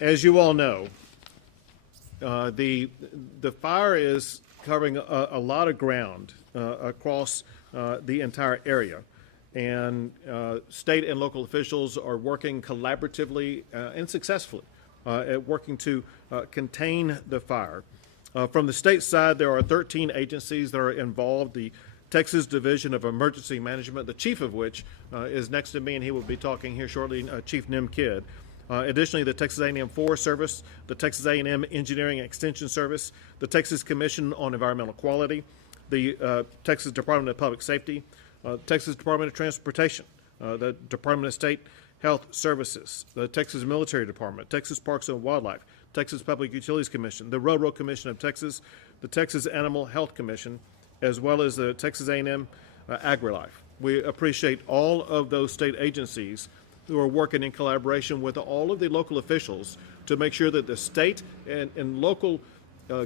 As you all know, the fire is covering a lot of ground across the entire area, and state and local officials are working collaboratively and successfully at working to contain the fire. From the state side, there are 13 agencies that are involved. The Texas Division of Emergency Management, the chief of which is next to me, and he will be talking here shortly, Chief Nim Kidd. Additionally, the Texas A&M Forest Service, the Texas A&M Engineering Extension Service, the Texas Commission on Environmental Quality, the Texas Department of Public Safety, Texas Department of Transportation, the Department of State Health Services, the Texas Military Department, Texas Parks and Wildlife, Texas Public Utilities Commission, the Railroad Commission of Texas, the Texas Animal Health Commission, as well as the Texas A&M AgriLife. We appreciate all of those state agencies who are working in collaboration with all of the local officials to make sure that the state and local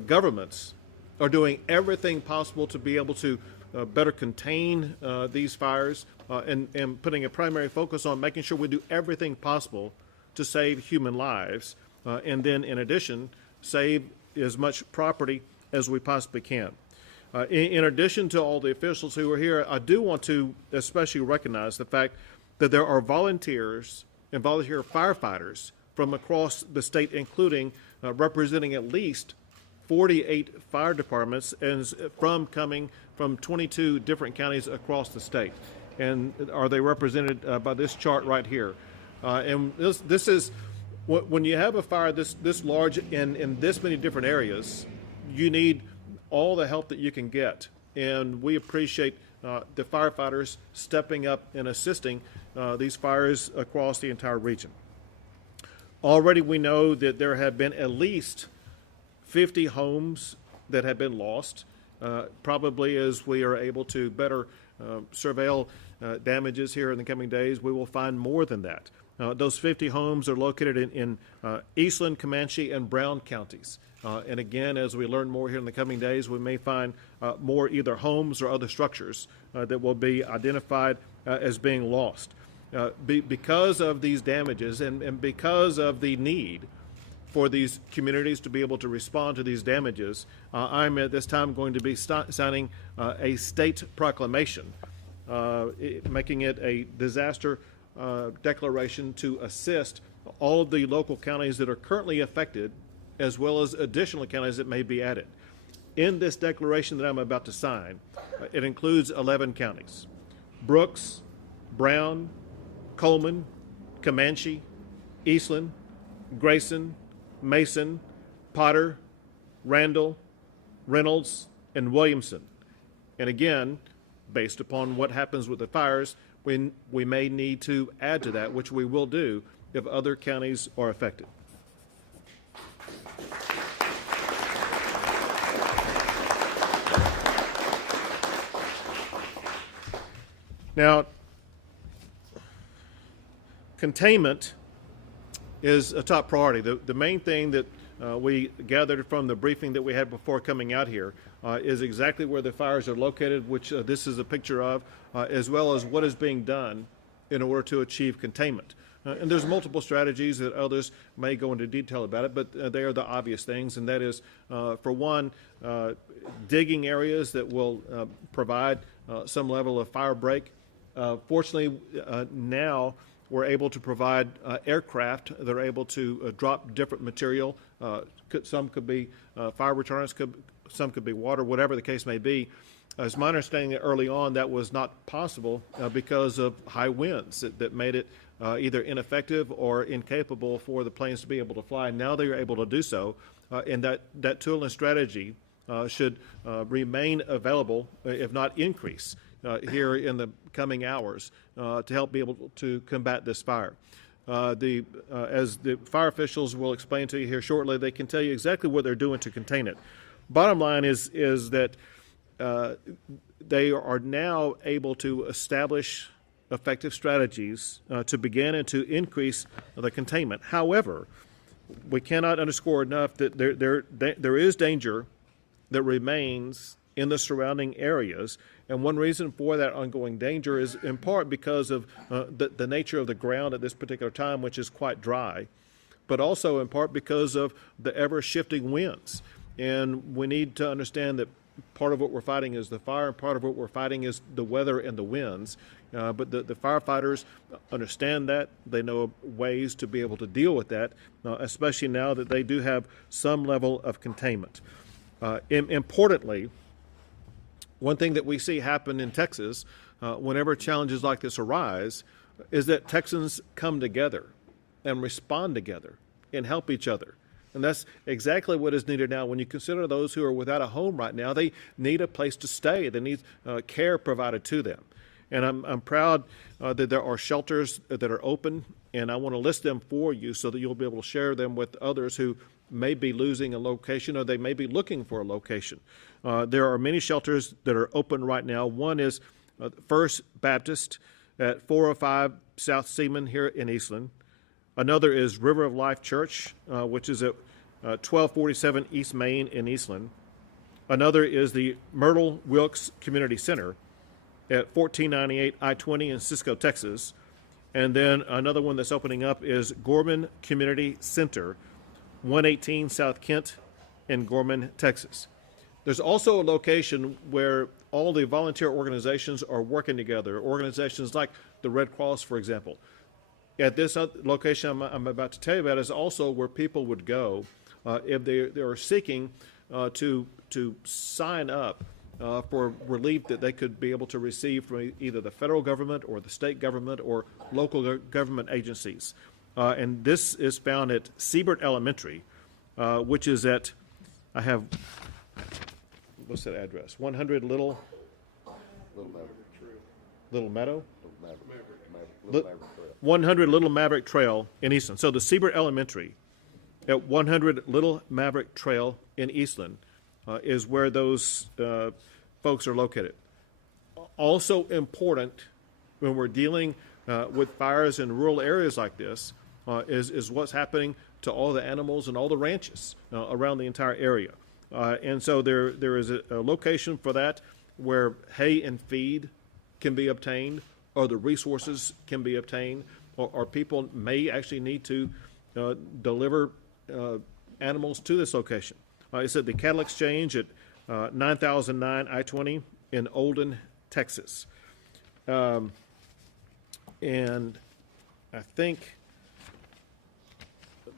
governments are doing everything possible to be able to better contain these fires and putting a primary focus on making sure we do everything possible to save human lives and then, in addition, save as much property as we possibly can. In addition to all the officials who are here, I do want to especially recognize the fact that there are volunteers and volunteer firefighters from across the state, including representing at least 48 fire departments and coming from 22 different counties across the state. And are they represented by this chart right here? And this is, when you have a fire this large in this many different areas, you need all the help that you can get. And we appreciate the firefighters stepping up and assisting these fires across the entire region. Already we know that there have been at least 50 homes that have been lost. Probably as we are able to better surveil damages here in the coming days, we will find more than that. Those 50 homes are located in Eastland, Comanche, and Brown counties. And again, as we learn more here in the coming days, we may find more either homes or other structures that will be identified as being lost. Because of these damages and because of the need for these communities to be able to respond to these damages, I'm at this time going to be signing a state proclamation, making it a disaster declaration to assist all of the local counties that are currently affected, as well as additional counties that may be added. In this declaration that I'm about to sign, it includes 11 counties: Brooks, Brown, Coleman, Comanche, Eastland, Grayson, Mason, Potter, Randall, Reynolds, and Williamson. And again, based upon what happens with the fires, we may need to add to that, which we will do if other counties are affected. Now, containment is a top priority. The main thing that we gathered from the briefing that we had before coming out here is exactly where the fires are located, which this is a picture of, as well as what is being done in order to achieve containment. And there's multiple strategies that others may go into detail about it, but they are the obvious things, and that is, for one, digging areas that will provide some level of fire break. Fortunately, now we're able to provide aircraft that are able to drop different material. Some could be fire retardants, some could be water, whatever the case may be. It's my understanding that early on that was not possible because of high winds that made it either ineffective or incapable for the planes to be able to fly. Now they are able to do so, and that tool and strategy should remain available, if not increase, here in the coming hours to help be able to combat this fire. As the fire officials will explain to you here shortly, they can tell you exactly what they're doing to contain it. Bottom line is that they are now able to establish effective strategies to begin and to increase the containment. However, we cannot underscore enough that there is danger that remains in the surrounding areas, and one reason for that ongoing danger is in part because of the nature of the ground at this particular time, which is quite dry. but also in part because of the ever-shifting winds. And we need to understand that part of what we're fighting is the fire, and part of what we're fighting is the weather and the winds. But the firefighters understand that. They know ways to be able to deal with that, especially now that they do have some level of containment. Importantly, one thing that we see happen in Texas whenever challenges like this arise is that Texans come together and respond together and help each other. And that's exactly what is needed now. When you consider those who are without a home right now, they need a place to stay. They need care provided to them. And I'm proud that there are shelters that are open, and I want to list them for you so that you'll be able to share them with others who may be losing a location, or they may be looking for a location. There are many shelters that are open right now. One is First Baptist at 405 South Seaman here in Eastland. Another is River of Life Church, which is at 1247 East Main in Eastland. Another is the Myrtle Wilkes Community Center at 1498 I-20 in Cisco, Texas. And then another one that's opening up is Gorman Community Center, 118 South Kent in Gorman, Texas. There's also a location where all the volunteer organizations are working together, organizations like the Red Cross, for example. At this location I'm about to tell you about is also where people would go if they are seeking to sign up for relief that they could be able to receive from either the federal government or the state government or local government agencies. And this is found at Siebert Elementary, which is at, I have, what's that address? 100 Little Meadow? 100 Little Maverick Trail in Eastland. So the Siebert Elementary at 100 Little Maverick Trail in Eastland is where those folks are located. Also important when we're dealing with fires in rural areas like this is what's happening to all the animals and all the ranches around the entire area. And so there is a location for that where hay and feed can be obtained, or the resources can be obtained, or people may actually need to deliver animals to this location. It's at the Cattle Exchange at 9009 I-20 in Olden, Texas. And I think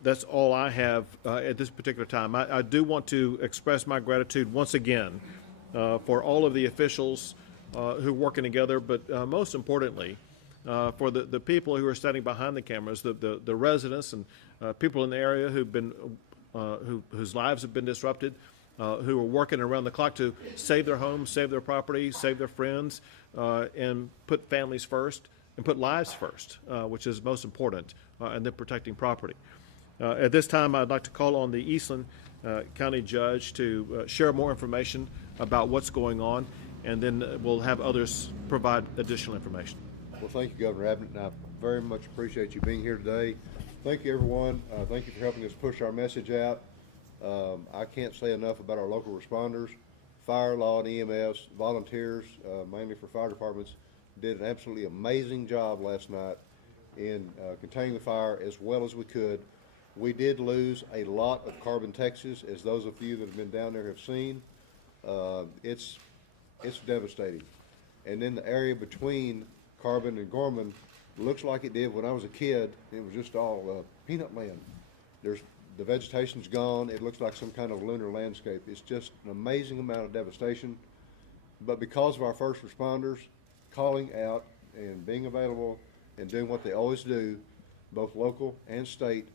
that's all I have at this particular time. I do want to express my gratitude once again for all of the officials who are working together, but most importantly, for the people who are standing behind the cameras, the residents and people in the area who've been whose lives have been disrupted, who are working around the clock to save their homes, save their property, save their friends, and put families first and put lives first, which is most important, and then protecting property. At this time, I'd like to call on the Eastland County Judge to share more information about what's going on, and then we'll have others provide additional information. Well, thank you, Governor Abbott, and I very much appreciate you being here today. Thank you, everyone. Thank you for helping us push our message out. I can't say enough about our local responders, fire, law, and EMS, volunteers, mainly for fire departments, did an absolutely amazing job last night in containing the fire as well as we could. We did lose a lot of Carbon, Texas, as those of you that have been down there have seen. It's devastating. And then the area between Carbon and Gorman looks like it did when I was a kid. It was just all peanut land. The vegetation's gone. It looks like some kind of lunar landscape. It's just an amazing amount of devastation. But because of our first responders calling out and being available and doing what they always do, both local and state,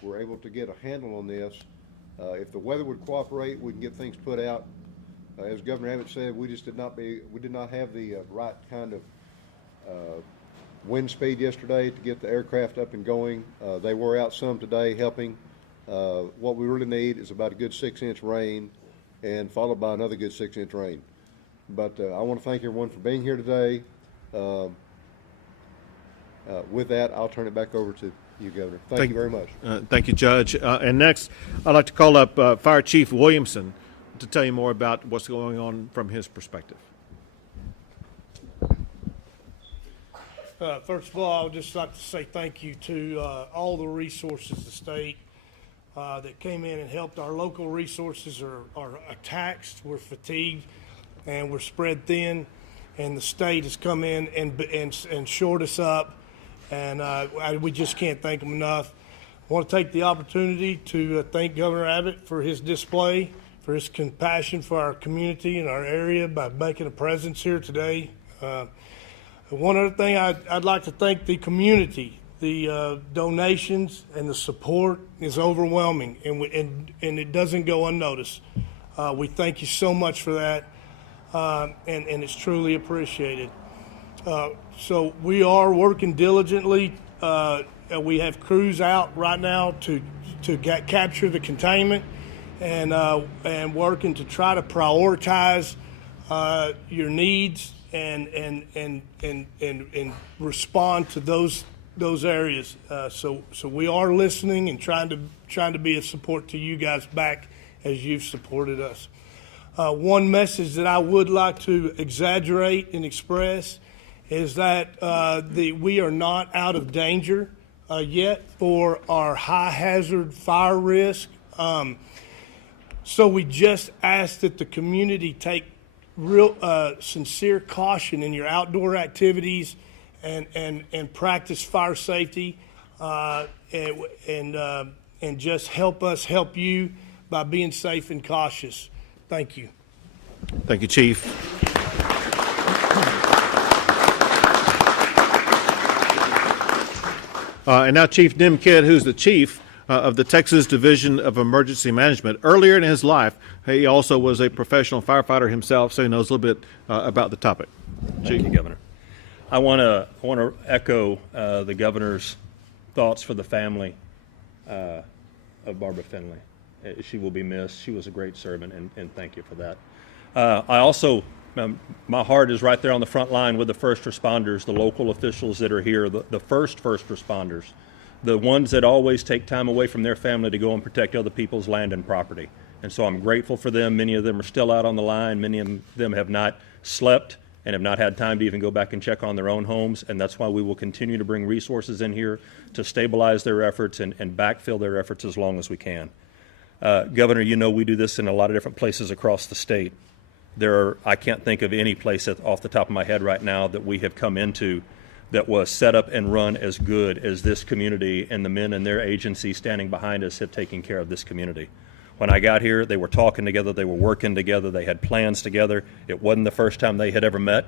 we're able to get a handle on this. If the weather would cooperate, we can get things put out. As Governor Abbott said, we did not have the right kind of wind speed yesterday to get the aircraft up and going. They were out some today helping. What we really need is about a good 6-inch rain, and followed by another good 6-inch rain. But I want to thank everyone for being here today. With that, I'll turn it back over to you, Governor. Thank you very much. Thank you, Judge. And next, I'd like to call up Fire Chief Williamson to tell you more about what's going on from his perspective. First of all, I would just like to say thank you to all the resources the state that came in and helped. Our local resources are taxed, we're fatigued, and we're spread thin. And the state has come in and shored us up, and we just can't thank them enough. I want to take the opportunity to thank Governor Abbott for his display, for his compassion for our community and our area by making a presence here today. One other thing, I'd like to thank the community. The donations and the support is overwhelming, and it doesn't go unnoticed. We thank you so much for that. And it's truly appreciated. So we are working diligently. We have crews out right now to capture the containment, and working to try to prioritize your needs and respond to those areas. So we are listening and trying to be a support to you guys back as you've supported us. One message that I would like to exaggerate and express is that we are not out of danger yet for our high hazard fire risk. So we just ask that the community take real sincere caution in your outdoor activities and practice fire safety and just help us help you by being safe and cautious. Thank you. Thank you, Chief. And now Chief Nim Kidd, who's the chief of the Texas Division of Emergency Management. Earlier in his life, he also was a professional firefighter himself, so he knows a little bit about the topic. Thank you, Governor. I want to echo the governor's thoughts for the family of Barbara Finley. She will be missed. She was a great servant, and thank you for that. I also, my heart is right there on the front line with the first responders, the local officials that are here, the first responders, the ones that always take time away from their family to go and protect other people's land and property. And so I'm grateful for them. Many of them are still out on the line. Many of them have not slept and have not had time to even go back and check on their own homes, and that's why we will continue to bring resources in here to stabilize their efforts and backfill their efforts as long as we can. Governor, you know we do this in a lot of different places across the state. I can't think of any place off the top of my head right now that we have come into that was set up and run as good as this community, and the men and their agency standing behind us have taken care of this community. When I got here, they were talking together, they were working together, they had plans together. It wasn't the first time they had ever met.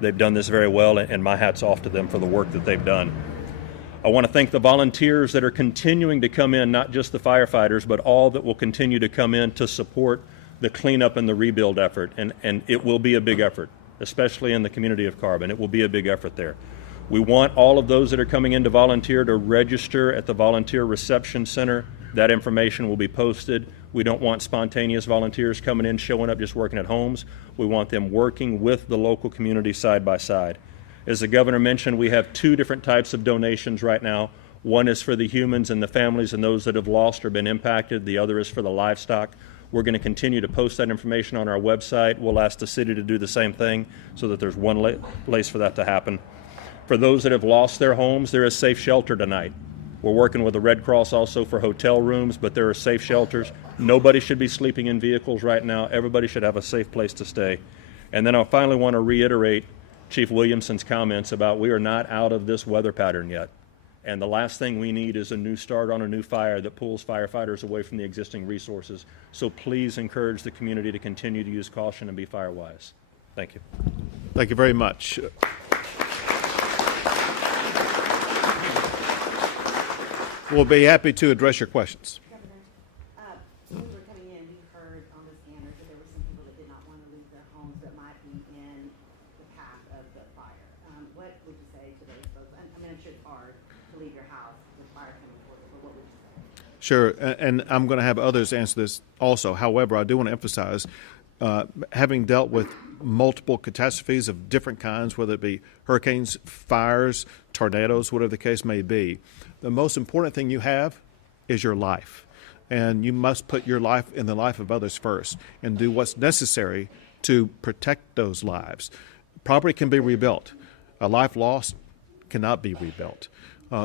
They've done this very well, and my hat's off to them for the work that they've done. I want to thank the volunteers that are continuing to come in, not just the firefighters, but all that will continue to come in to support the cleanup and the rebuild effort. And it will be a big effort, especially in the community of Carbon. It will be a big effort there. We want all of those that are coming in to volunteer to register at the Volunteer Reception Center. That information will be posted. We don't want spontaneous volunteers coming in, showing up, just working at homes. We want them working with the local community side by side. As the governor mentioned, we have two different types of donations right now. One is for the humans and the families and those that have lost or been impacted. The other is for the livestock. We're going to continue to post that information on our website. We'll ask the city to do the same thing so that there's one place for that to happen. For those that have lost their homes, there is safe shelter tonight. We're working with the Red Cross also for hotel rooms, but there are safe shelters. Nobody should be sleeping in vehicles right now. Everybody should have a safe place to stay. And then I finally want to reiterate Chief Williamson's comments about we are not out of this weather pattern yet. And the last thing we need is a new start on a new fire that pulls firefighters away from the existing resources. So please encourage the community to continue to use caution and be fire wise. Thank you. Thank you very much. We'll be happy to address your questions. Governor, when we were coming in, we heard on the scanners that there were some people that did not want to leave their homes that might be in the path of the fire. What would you say to those folks? I mean, I'm sure it's hard to leave your house with fire coming towards it, but what would you say? Sure, and I'm going to have others answer this also. However, I do want to emphasize, having dealt with multiple catastrophes of different kinds, whether it be hurricanes, fires, tornadoes, whatever the case may be, the most important thing you have is your life. And you must put your life in the life of others first and do what's necessary to protect those lives. Property can be rebuilt. A life lost cannot be rebuilt.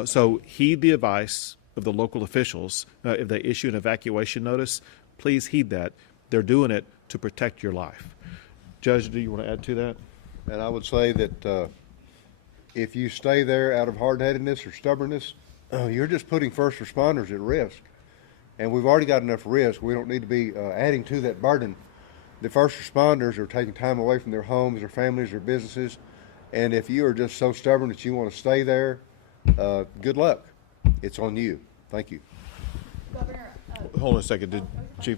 So heed the advice of the local officials. If they issue an evacuation notice, please heed that. They're doing it to protect your life. Judge, do you want to add to that? And I would say that if you stay there out of hard-headedness or stubbornness, you're just putting first responders at risk. And we've already got enough risk. We don't need to be adding to that burden. The first responders are taking time away from their homes, their families, their businesses. And if you are just so stubborn that you want to stay there, good luck. It's on you. Thank you. Governor, Hold on a second. Chief,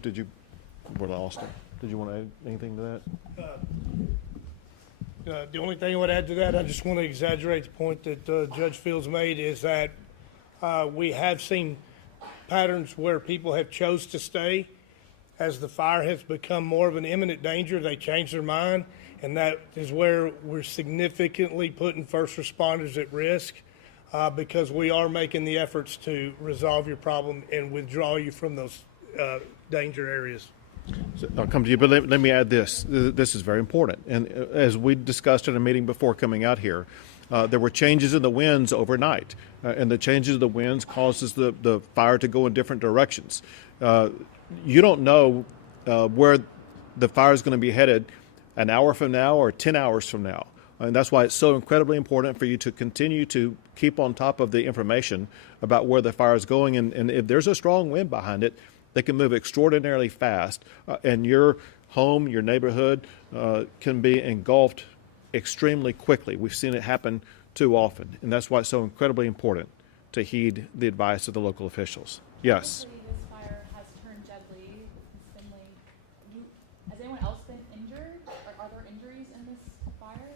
we're lost. Did you want to add anything to that? The only thing I would add to that, I just want to exaggerate the point that Judge Fields made, is that we have seen patterns where people have chose to stay. As the fire has become more of an imminent danger, they change their mind, and that is where we're significantly putting first responders at risk because we are making the efforts to resolve your problem and withdraw you from those danger areas. So I'll come to you, but let me add this. This is very important. And as we discussed in a meeting before coming out here, there were changes in the winds overnight, and the changes of the winds causes the fire to go in different directions. You don't know where the fire is going to be headed an hour from now or 10 hours from now. And that's why it's so incredibly important for you to continue to keep on top of the information about where the fire is going. And if there's a strong wind behind it, they can move extraordinarily fast, and your home, your neighborhood can be engulfed extremely quickly. We've seen it happen too often, and that's why it's so incredibly important to heed the advice of the local officials. Yes? Obviously, this fire has turned deadly. It's been has anyone else been injured? Are there injuries in this fire?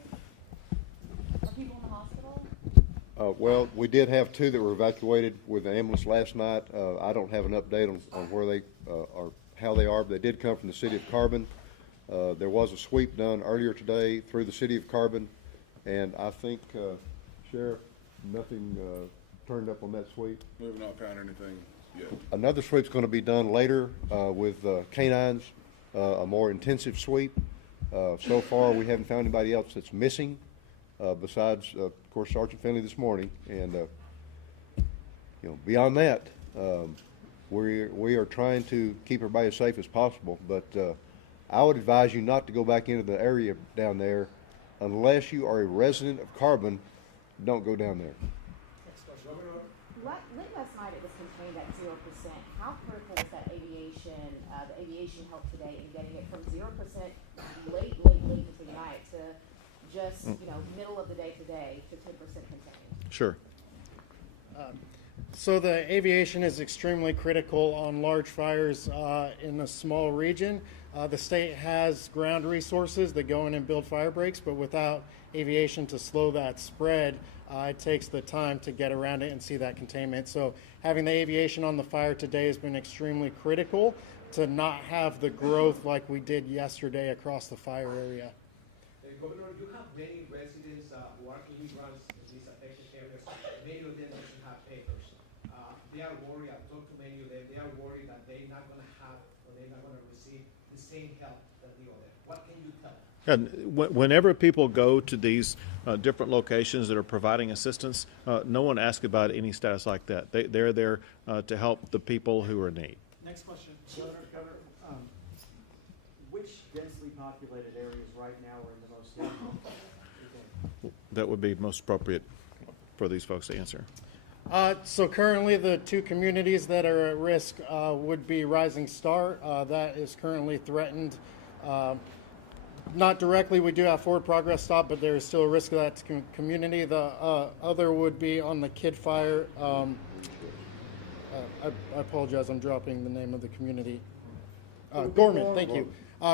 Are people in the hospital? Well, we did have 2 that were evacuated with the ambulance last night. I don't have an update on where they are, how they are, but they did come from the city of Carbon. There was a sweep done earlier today through the city of Carbon, and I think, Sheriff, nothing turned up on that sweep. We have not found anything yet. Another sweep's going to be done later with canines, a more intensive sweep. So far, we haven't found anybody else that's missing. Besides, of course, Sergeant Finley this morning, and beyond that, we are trying to keep everybody as safe as possible. But I would advise you not to go back into the area down there unless you are a resident of Carbon. Don't go down there. Late last night it was contained at 0%. How critical was that the aviation help today in getting it from 0% late into the night to just, middle of the day today to 10% contained? Sure. So the aviation is extremely critical on large fires in a small region. The state has ground resources that go in and build fire breaks, but without aviation to slow that spread, it takes the time to get around it and see that containment. So having the aviation on the fire today has been extremely critical to not have the growth like we did yesterday across the fire area. Governor, you have many residents working around these affected areas. Many of them doesn't have papers. They are worried. I've talked to many of them. They are worried that they're not going to have or they're not going to receive the same help that the other. What can you tell them? And whenever people go to these different locations that are providing assistance, no one asks about any status like that. They're there to help the people who are in need. Next question. Governor, which densely populated areas right now are in the most danger? That would be most appropriate for these folks to answer. So currently the 2 communities that are at risk would be Rising Star. That is currently threatened. Not directly, we do have forward progress stop, but there is still a risk of that community. The other would be on the Kid Fire. I apologize, I'm dropping the name of the community. Gorman, thank you.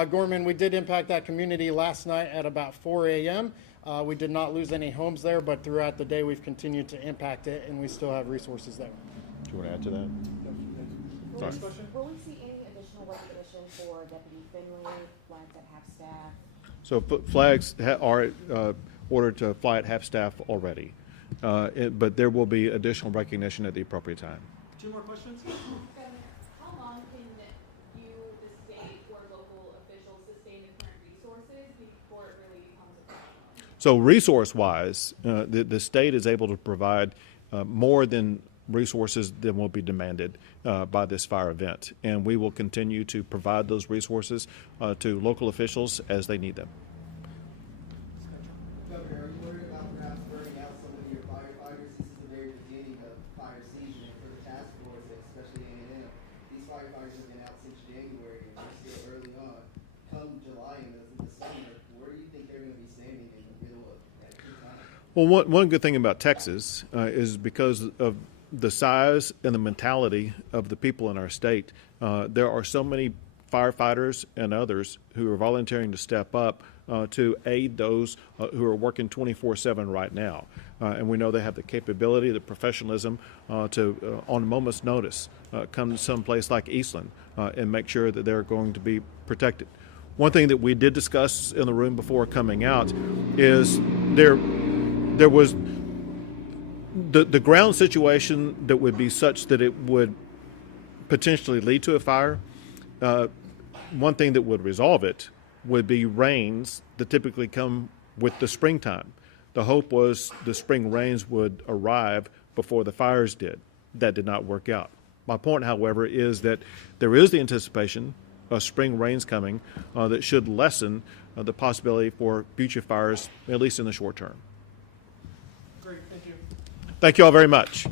Gorman, we did impact that community last night at about 4 a.m. We did not lose any homes there, but throughout the day we've continued to impact it, and we still have resources there. Do you want to add to that? Next question. Will we see any additional recognition for Deputy Finley, flags at half staff? So flags are ordered to fly at half staff already, but there will be additional recognition at the appropriate time. 2 more questions. Governor, how long can you, the state, or local officials sustain the current resources before it really becomes a problem? So resource-wise, the state is able to provide more than resources than will be demanded by this fire event. And we will continue to provide those resources to local officials as they need them. Governor, are you worried about perhaps burning out some of your firefighters? This is the very beginning of fire season, and for the task force, especially A&M, these firefighters have been out since January, and they're still early on. Come July and the summer, where do you think they're going to be standing in the middle of that key time? Well, one good thing about Texas is because of the size and the mentality of the people in our state, there are so many firefighters and others who are volunteering to step up to aid those who are working 24/7 right now. And we know they have the capability, the professionalism to, on a moment's notice, come to some place like Eastland and make sure that they're going to be protected. One thing that we did discuss in the room before coming out is there was the ground situation that would be such that it would potentially lead to a fire. One thing that would resolve it would be rains that typically come with the springtime. The hope was the spring rains would arrive before the fires did. That did not work out. My point, however, is that there is the anticipation of spring rains coming that should lessen the possibility for future fires, at least in the short term. Great, thank you. Thank you all very much.